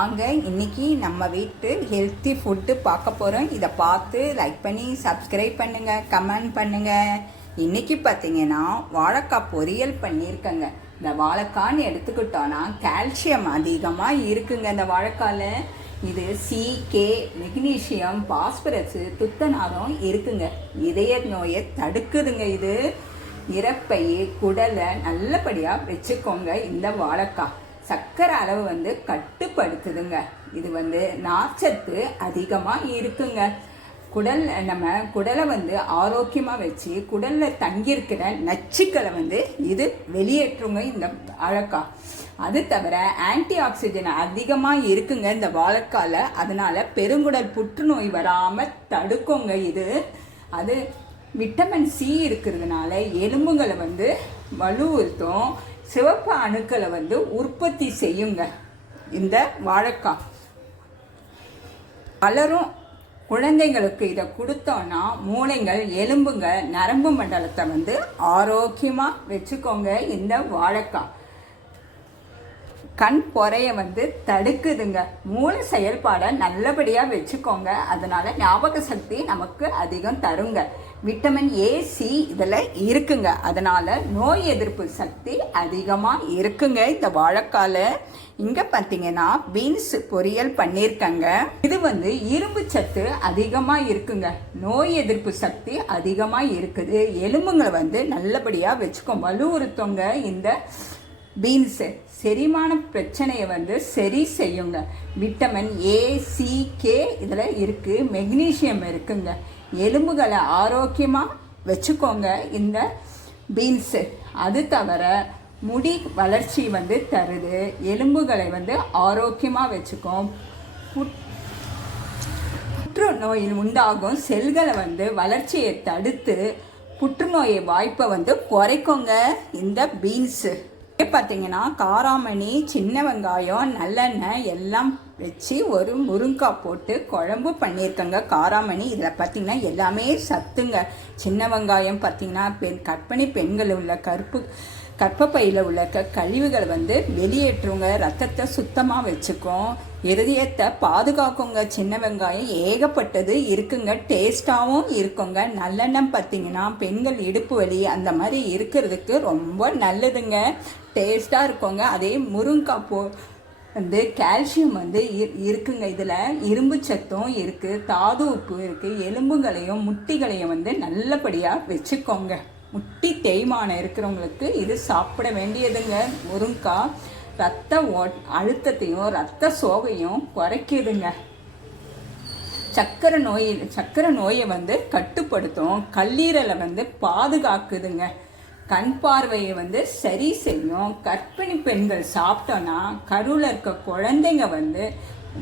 வாங்க இன்னைக்கு நம்ம வீட்டு ஹெல்த்தி ஃபுட்டு பார்க்க போகிறோம். இதை பார்த்து லைக் பண்ணி சப்ஸ்கிரைப் பண்ணுங்கள், கமெண்ட் பண்ணுங்கள். இன்றைக்கி பார்த்தீங்கன்னா வாழைக்காய் பொரியல் பண்ணியிருக்கேங்க. இந்த வாழைக்கான்னு எடுத்துக்கிட்டோன்னா கால்சியம் அதிகமாக இருக்குங்க இந்த வாழைக்காயில். இது கே, மெக்னீஷியம், பாஸ்பரஸு, துத்தநாதம் இருக்குங்க. இதய நோயை தடுக்குதுங்க. இது இறப்பை குடலை நல்லபடியாக வச்சுக்கோங்க. இந்த வாழைக்காய் சர்க்கரை அளவு கட்டுப்படுத்துதுங்க. இது நார்ச்சத்து அதிகமாக இருக்குங்க. நம்ம குடலை ஆரோக்கியமாக வச்சு குடலில் தங்கியிருக்கிற நச்சுக்களை இது வெளியேற்றுங்க இந்த வாழைக்காய். அது தவிர ஆன்டி ஆக்சிடென்ட் அதிகமாக இருக்குங்க இந்த வாழைக்காயில். அதனால பெருங்குடல் புற்றுநோய் வராமல் தடுக்குங்க இது. அது விட்டமின் சி இருக்கிறதுனால எலும்புகளை வலுவுறுத்தும். சிவப்பு அணுக்களை உற்பத்தி செய்யுங்க இந்த வாழைக்காய். பலரும் குழந்தைங்களுக்கு இதை கொடுத்தோன்னா மூளைகள், எலும்புங்க, நரம்பு மண்டலத்தை ஆரோக்கியமாக வச்சுக்கோங்க. இந்த வாழைக்காய் கண் பொறைய தடுக்குதுங்க. மூளை செயல்பாடை நல்லபடியாக வச்சுக்கோங்க. அதனால ஞாபக சக்தி நமக்கு அதிகம் தருங்க. விட்டமின் ஏ, சி இதில் இருக்குங்க. அதனால நோய் எதிர்ப்பு சக்தி அதிகமாக இருக்குங்க இந்த வாழைக்கால. இங்கே பார்த்தீங்கன்னா பீன்ஸ் பொரியல் பண்ணியிருக்கங்க. இது இரும்பு சத்து அதிகமாக இருக்குங்க. நோய் எதிர்ப்பு சக்தி அதிகமாக இருக்குது. எலும்புங்களை நல்லபடியாக வச்சுக்கோ, வலுவுறுத்தவங்க இந்த பீன்ஸு. செரிமான பிரச்சனையை சரி செய்யுங்க. விட்டமின் ஏ, சி, கே இதில் இருக்குது. மெக்னீஷியம் இருக்குங்க. எலும்புகளை ஆரோக்கியமாக வச்சுக்கோங்க இந்த பீன்ஸு. அது தவிர முடி வளர்ச்சி தருது. எலும்புகளை ஆரோக்கியமாக வச்சுக்கோம். புற்றுநோயில் உண்டாகும் செல்களை வளர்ச்சியை தடுத்து புற்றுநோயை வாய்ப்பை குறைக்கோங்க இந்த பீன்ஸு. பார்த்தீங்கன்னா காராமணி, சின்ன வெங்காயம், நல்லெண்ணெய் எல்லாம் வச்சு ஒரு முருங்காய் போட்டு குழம்பு பண்ணியிருக்கங்க. காராமணி இதில் பார்த்தீங்கன்னா எல்லாமே சத்துங்க. சின்ன வெங்காயம் பார்த்தீங்கன்னா கர்ப்பிணி பெண்கள் உள்ள கர்ப்பப்பையில் உள்ள கழிவுகளை வெளியேற்றுங்க. ரத்தத்தை சுத்தமாக வச்சுக்கும். இருதயத்தை பாதுகாக்குங்க. சின்ன வெங்காயம் ஏகப்பட்டது இருக்குங்க. டேஸ்டாகவும் இருக்குங்க. நல்லெண்ணெய் பார்த்தீங்கன்னா பெண்கள் இடுப்பு வலி அந்த மாதிரி இருக்கிறதுக்கு ரொம்ப நல்லதுங்க. டேஸ்டாக இருக்குங்க. அதே முருங்காய் கால்சியம் இருக்குங்க. இதில் இரும்பு சத்தும் இருக்குது, தாது உப்பு இருக்குது. எலும்புகளையும் முட்டிகளையும் நல்லபடியாக வச்சுக்கோங்க. முட்டி தேய்மானம் இருக்கிறவங்களுக்கு இது சாப்பிட வேண்டியதுங்க. முருங்காய் ரத்த அழுத்தத்தையும் ரத்த சோகையும் குறைக்குதுங்க. சர்க்கரை நோயை கட்டுப்படுத்தும். கல்லீரலை பாதுகாக்குதுங்க. கண் பார்வையை சரி செய்யும். கர்ப்பிணி பெண்கள் சாப்பிட்டோன்னா கருவில் இருக்க குழந்தைங்க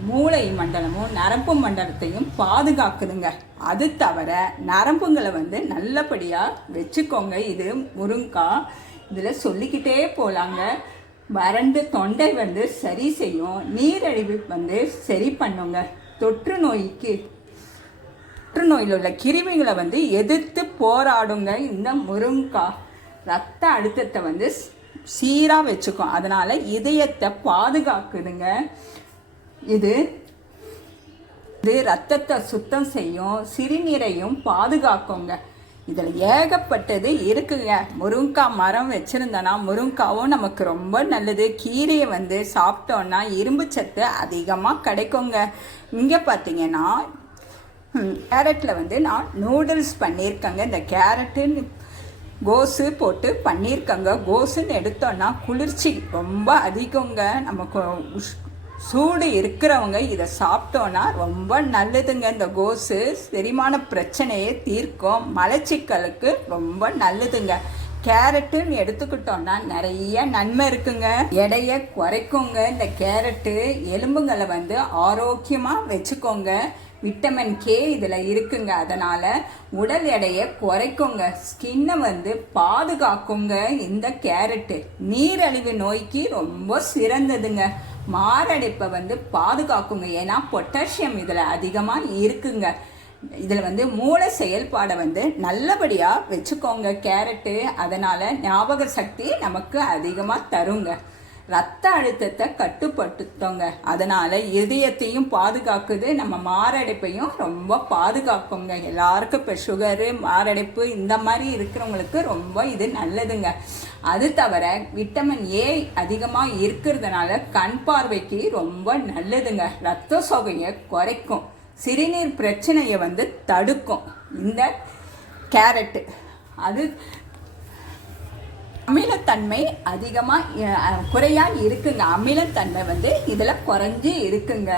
மூளை மண்டலமும் நரம்பு மண்டலத்தையும் பாதுகாக்குதுங்க. அது தவிர நரம்புங்களை நல்லபடியாக வச்சுக்கோங்க. இது முருங்காய். இதில் சொல்லிக்கிட்டே போகலாங்க. வறண்டு தொண்டை சரி செய்யும். நீரிழிவு சரி பண்ணுங்க. தொற்று நோயில் உள்ள கிருமிகளை எதிர்த்து போராடுங்க இந்த முருங்காய். ரத்த அழுத்தத்தை சீராக வச்சுக்கும். அதனால் இதயத்தை பாதுகாக்குதுங்க. இது ரத்தத்தை சுத்தம் செய்யும். சிறுநீரையும் பாதுகாக்குங்க. இதில் ஏகப்பட்டது இருக்குங்க. முருங்காய் மரம் வச்சுருந்தோன்னா முருங்காவும் நமக்கு ரொம்ப நல்லது. கீரையை சாப்பிட்டோன்னா இரும்பு சத்து அதிகமாக கிடைக்குங்க. இங்கே பார்த்தீங்கன்னா கேரட்டில் நான் நூடுல்ஸ் பண்ணியிருக்கேங்க. இந்த கேரட்டு கோஸு போட்டு பண்ணியிருக்கங்க. கோஸுன்னு எடுத்தோன்னா குளிர்ச்சி ரொம்ப அதிகங்க. நமக்கு சூடு இருக்கிறவங்க இதை சாப்பிட்டோன்னா ரொம்ப நல்லதுங்க. இந்த கோஸு செரிமான பிரச்சனையை தீர்க்கும். மலச்சிக்கலுக்கு ரொம்ப நல்லதுங்க. கேரட்டுன்னு எடுத்துக்கிட்டோன்னா நிறைய நன்மை இருக்குங்க. எடையை குறைக்குங்க இந்த கேரட்டு. எலும்புகளை ஆரோக்கியமாக வச்சுக்கோங்க. விட்டமின் கே இதில் இருக்குங்க. அதனால் உடல் எடையை குறைக்குங்க. ஸ்கின்னை பாதுகாக்குங்க இந்த கேரட்டு. நீரிழிவு நோய்க்கு ரொம்ப சிறந்ததுங்க. மாரடைப்பை பாதுகாக்குங்க. ஏன்னா பொட்டாசியம் இதில் அதிகமாக இருக்குங்க. இதில் மூளை செயல்பாடை நல்லபடியாக வச்சுக்கோங்க கேரட்டு. அதனால் ஞாபக சக்தி நமக்கு அதிகமாக தருங்க. ரத்த அழுத்தத்தை கட்டுப்படுத்துங்க. அதனால் இதயத்தையும் பாதுகாக்குது, நம்ம மாரடைப்பையும் ரொம்ப பாதுகாக்குங்க. எல்லாருக்கும் இப்போ சுகரு மாரடைப்பு இந்த மாதிரி இருக்கிறவங்களுக்கு ரொம்ப இது நல்லதுங்க. அது தவிர விட்டமின் ஏ அதிகமாக இருக்கிறதுனால கண் பார்வைக்கு ரொம்ப நல்லதுங்க. ரத்த சோகையை குறைக்கும், சிறுநீர் பிரச்சனையை தடுக்கும் இந்த கேரட்டு. அது அமிலத்தன்மை அதிகமாக குறையாக இருக்குங்க. அமிலத்தன்மை இதில் குறைஞ்சி இருக்குங்க.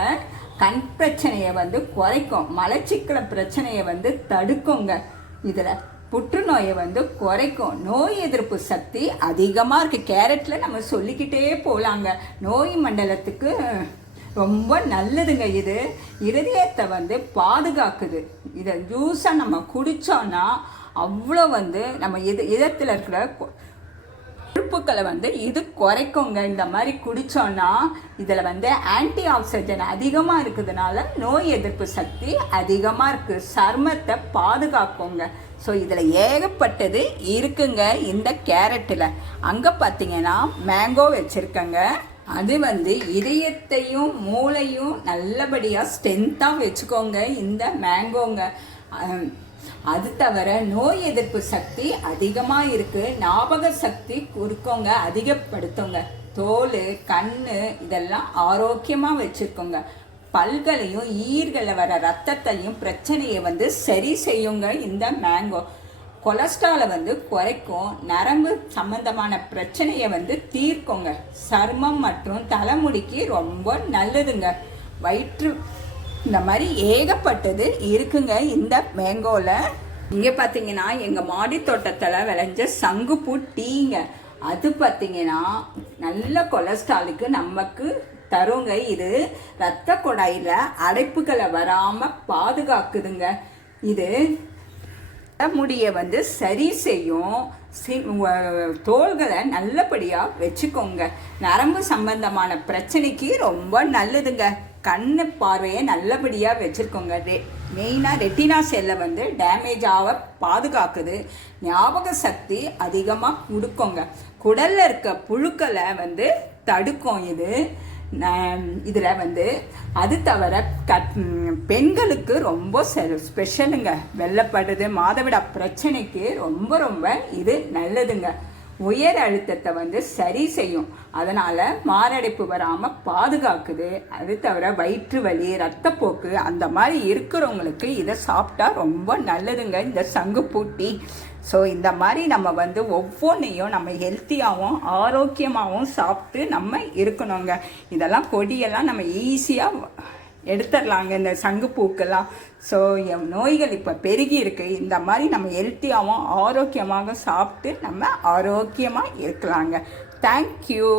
கண் பிரச்சனையை குறைக்கும், மலச்சிக்கல பிரச்சனையை தடுக்குங்க. இதில் புற்றுநோயை குறைக்கும், நோய் எதிர்ப்பு சக்தி அதிகமாக இருக்குது. கேரட்டில் நம்ம சொல்லிக்கிட்டே போகலாங்க. நோய் மண்டலத்துக்கு ரொம்ப நல்லதுங்க. இது இருதயத்தை பாதுகாக்குது. இதை ஜூஸாக நம்ம குடித்தோன்னா அவ்வளோ நம்ம இதயத்தில் இருக்கிற கொழுப்புக்களை இது குறைக்குங்க. இந்த மாதிரி குடித்தோன்னா இதில் ஆன்டி ஆக்சிஜன் அதிகமாக இருக்கிறதுனால நோய் எதிர்ப்பு சக்தி அதிகமாக இருக்குது, சருமத்தை பாதுகாக்குங்க. ஸோ இதில் ஏகப்பட்டது இருக்குங்க இந்த கேரட்டில். அங்கே பார்த்தீங்கன்னா மேங்கோ வச்சுருக்கங்க. அது இதயத்தையும் மூளையும் நல்லபடியாக ஸ்ட்ரென்த்தாக வச்சுக்கோங்க இந்த மேங்கோங்க. அது தவிர நோய் எதிர்ப்பு சக்தி அதிகமாக இருக்குது, ஞாபக சக்தி கொடுக்கோங்க, அதிகப்படுத்துங்க. தோல் கண் இதெல்லாம் ஆரோக்கியமாக வச்சுருக்கோங்க. பல்களையும் ஈர்களில் வர ரத்தத்தையும் பிரச்சனையை சரி செய்யுங்க இந்த மேங்கோ. கொலஸ்ட்ராலை குறைக்கும், நரம்பு சம்பந்தமான பிரச்சனையை தீர்க்குங்க. சர்மம் மற்றும் தலைமுடிக்கு ரொம்ப நல்லதுங்க. வயிற்று இந்த மாதிரி ஏகப்பட்டது இருக்குங்க இந்த மேங்கோவில். இங்கே பார்த்தீங்கன்னா எங்கள் மாடி தோட்டத்தில் விளைஞ்ச சங்குப்பூ டீங்க. அது பார்த்தீங்கன்னா நல்ல கொலஸ்ட்ராலுக்கு நமக்கு தருங்க. இது இரத்த குழாயில் அடைப்புகளை வராமல் பாதுகாக்குதுங்க. இது முடியை சரி செய்யும், தோள்களை நல்லபடியாக வச்சுக்கோங்க. நரம்பு சம்பந்தமான பிரச்சனைக்கு ரொம்ப நல்லதுங்க. கண்ணு பார்வையை நல்லபடியாக வச்சுருக்கோங்க. மெயினாக ரெட்டினா செல்லை டேமேஜ் ஆக பாதுகாக்குது, ஞாபக சக்தி அதிகமாக கொடுக்குங்க. குடலில் இருக்க புழுக்களை தடுக்கும் இது இதில் அது தவிர பெண்களுக்கு ரொம்ப ஸ்பெஷலுங்க. வெள்ளப்படுது, மாதவிடா பிரச்சனைக்கு ரொம்ப ரொம்ப இது நல்லதுங்க. உயர் அழுத்தத்தை சரி செய்யும், அதனால் மாரடைப்பு வராமல் பாதுகாக்குது. அது தவிர வயிற்று வலி, ரத்தப்போக்கு அந்த மாதிரி இருக்கிறவங்களுக்கு இதை சாப்பிட்டா ரொம்ப நல்லதுங்க இந்த சங்குப்பூ டீ. ஸோ இந்த மாதிரி நம்ம ஒவ்வொன்றையும் நம்ம ஹெல்த்தியாகவும் ஆரோக்கியமாகவும் சாப்பிட்டு நம்ம இருக்கணுங்க. இதெல்லாம் கொடியெல்லாம் நம்ம ஈஸியாக எடுத்துடலாங்க இந்த சங்குப்பூக்கெல்லாம். ஸோ நோய்கள் இப்போ பெருகி இருக்குது. இந்த மாதிரி நம்ம ஹெல்த்தியாகவும் ஆரோக்கியமாக சாப்பிட்டு நம்ம ஆரோக்கியமாக இருக்கலாங்க. தேங்க்யூ.